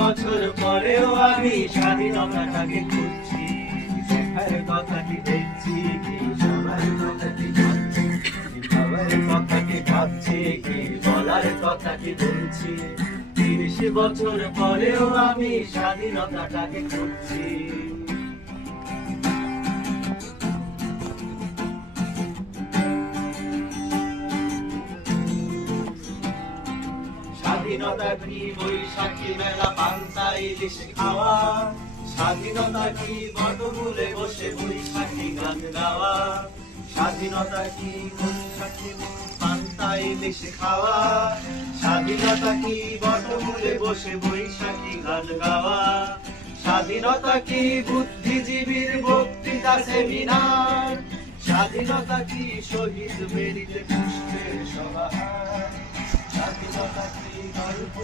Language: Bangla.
বছর পরেও আমি স্বাধীনতাটাকে খুঁজছি, শেখার কথাটি দেখছি কি সবার কথাটি ভাবছি, সবার কথাটি ভাবছি কি বলার কথাটি বলছি। 30 বছর পরেও আমি স্বাধীনতাটাকে খুঁজছি। স্বাধীনতা কি বৈশাখী মেলা পান্তা ইলিশ খাওয়া, স্বাধীনতা কি বটমূলে বসে বৈশাখী গান গাওয়া, স্বাধীনতা কি বৈশাখী পান্তা ইলিশ খাওয়া, স্বাধীনতা কি বটমূলে বসে বৈশাখী গান গাওয়া, স্বাধীনতা কি বুদ্ধিজীবীর বক্তৃতা সেমিনার, স্বাধীনতা কি শহীদ বেরিতে পুষ্পের সভা, স্বাধীনতা কি গল্প